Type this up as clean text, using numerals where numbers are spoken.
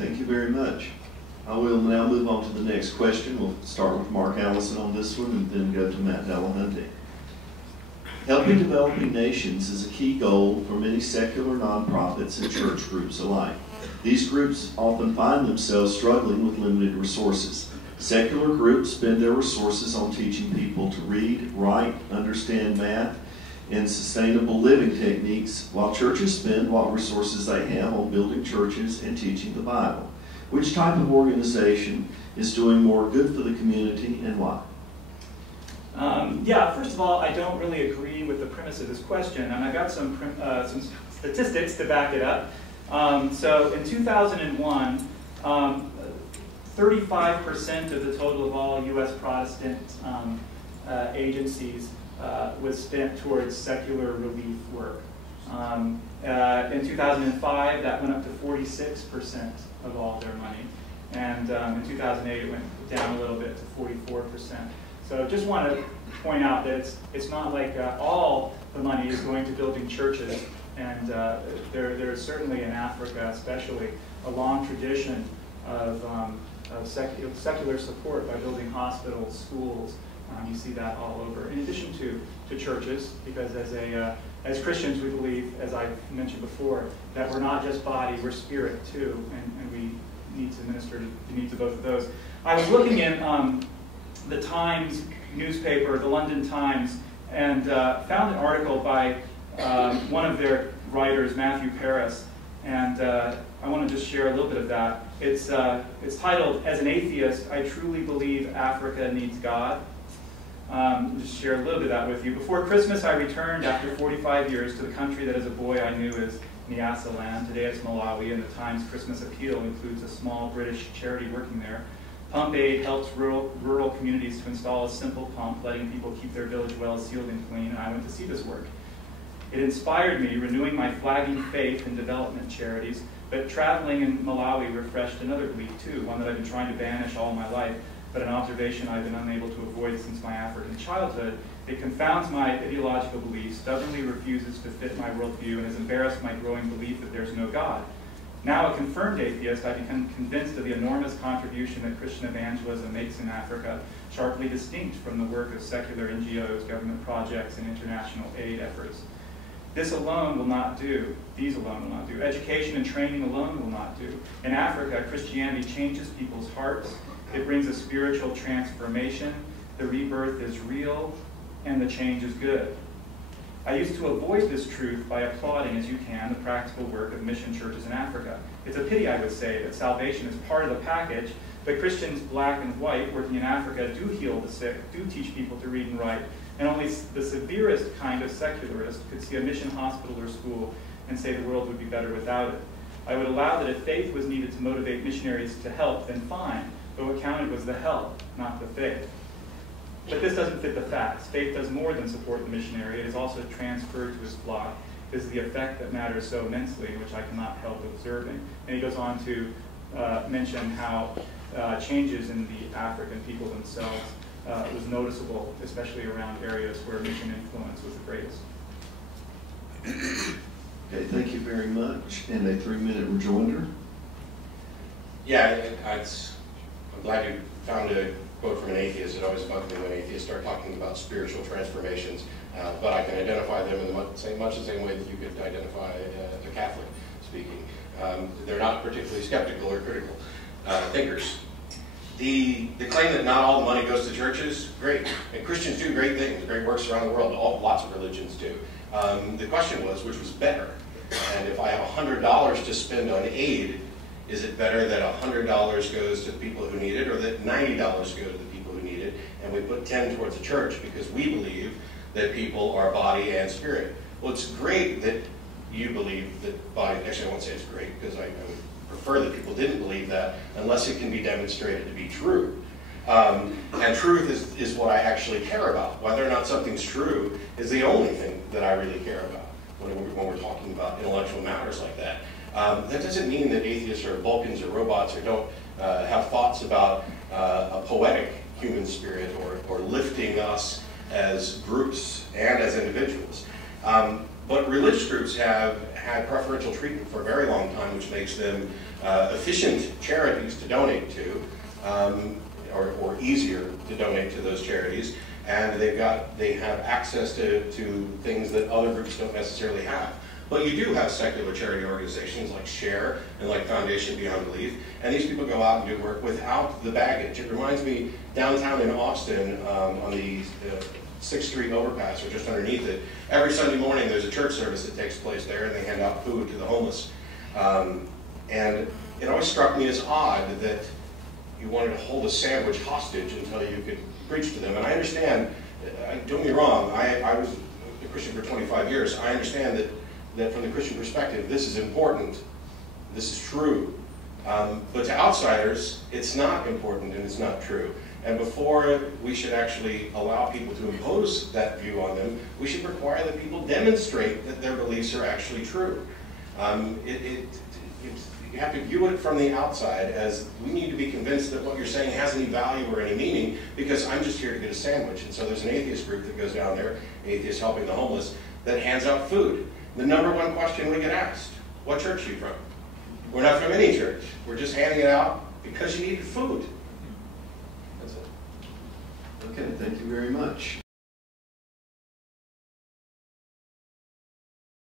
thank you very much. I will now move on to the next question. We'll start with Mark Allison on this one and then go to Matt Dillahunty. Helping developing nations is a key goal for many secular nonprofits and church groups alike. These groups often find themselves struggling with limited resources. Secular groups spend their resources on teaching people to read, write, understand math, and sustainable living techniques, while churches spend what resources they have on building churches and teaching the Bible. Which type of organization is doing more good for the community and why? Yeah, first of all, I don't really agree with the premise of this question, and I got some statistics to back it up. So in 2001, 35% of the total of all U.S. Protestant agencies was spent towards secular relief work. In 2005, that went up to 46% of all their money. And in 2008, it went down a little bit to 44%. So just want to point out that it's not like all the money is going to building churches. And there is certainly in Africa especially a long tradition of secular support by building hospitals, schools. You see that all over, in addition to churches, because as Christians we believe, as I mentioned before, that we're not just body, we're spirit too, and we need to minister to the needs of both of those. I was looking in the Times newspaper, the London Times, and found an article by one of their writers, Matthew Paris, and I want to just share a little bit of that. It's titled, "As an Atheist, I Truly Believe Africa Needs God." Just share a little bit of that with you. Before Christmas, I returned after 45 years to the country that as a boy I knew as Nyasa land. Today it's Malawi, and the Times Christmas appeal includes a small British charity working there. Pump Aid helps rural communities to install a simple pump, letting people keep their village wells sealed and clean, and I went to see this work. It inspired me, renewing my flagging faith in development charities, but traveling in Malawi refreshed another belief too, one that I've been trying to banish all my life, but an observation I've been unable to avoid since my African childhood. It confounds my ideological beliefs, stubbornly refuses to fit my worldview, and has embarrassed my growing belief that there's no God. Now a confirmed atheist, I become convinced of the enormous contribution that Christian evangelism makes in Africa, sharply distinct from the work of secular NGOs, government projects, and international aid efforts. This alone will not do. These alone will not do. Education and training alone will not do. In Africa, Christianity changes people's hearts. It brings a spiritual transformation. The rebirth is real, and the change is good. I used to avoid this truth by applauding, as you can, the practical work of mission churches in Africa. It's a pity, I would say, that salvation is part of the package, but Christians, black and white, working in Africa, do heal the sick, do teach people to read and write, and only the severest kind of secularist could see a mission hospital or school and say the world would be better without it. I would allow that if faith was needed to motivate missionaries to help, then fine, but what counted was the help, not the faith. But this doesn't fit the facts. Faith does more than support the missionary. It is also transferred to his flock. This is the effect that matters so immensely, which I cannot help observing. And he goes on to mention how changes in the African people themselves was noticeable, especially around areas where mission influence was the greatest. Okay, thank you very much. And a 3-minute rejoinder. Yeah, I'm glad you found a quote from an atheist. It always bugs me when atheists start talking about spiritual transformations, but I can identify them in much the same way that you could identify a Catholic speaking. They're not particularly skeptical or critical thinkers. The claim that not all the money goes to churches, great. And Christians do great things, great works around the world. Lots of religions do. The question was, which was better? And if I have $100 to spend on aid, is it better that $100 goes to the people who need it, or that $90 go to the people who need it, and we put 10 towards the church because we believe that people are body and spirit? Well, it's great that you believe that body. Actually, I won't say it's great because I would prefer that people didn't believe that unless it can be demonstrated to be true. And truth is what I actually care about. Whether or not something's true is the only thing that I really care about when we're talking about intellectual matters like that. That doesn't mean that atheists are Vulcans or robots or don't have thoughts about a poetic human spirit or lifting us as groups and as individuals. But religious groups have had preferential treatment for a very long time, which makes them efficient charities to donate to, or easier to donate to those charities. And they have access to things that other groups don't necessarily have. But you do have secular charity organizations like SHARE and like Foundation Beyond Belief, and these people go out and do work without the baggage. It reminds me, downtown in Austin, on the 6th Street overpass, or just underneath it, every Sunday morning there's a church service that takes place there, and they hand out food to the homeless. And it always struck me as odd that you wanted to hold a sandwich hostage until you could preach to them. And I understand, don't get me wrong, I was a Christian for 25 years. I understand that from the Christian perspective, this is important, this is true. But to outsiders, it's not important and it's not true. And before we should actually allow people to impose that view on them, we should require that people demonstrate that their beliefs are actually true. You have to view it from the outside as we need to be convinced that what you're saying has any value or any meaning, because I'm just here to get a sandwich. And so there's an atheist group that goes down there, Atheists Helping the Homeless, that hands out food. The number one question we get asked, what church are you from? We're not from any church. We're just handing it out because you needed food. That's it. Okay, thank you very much.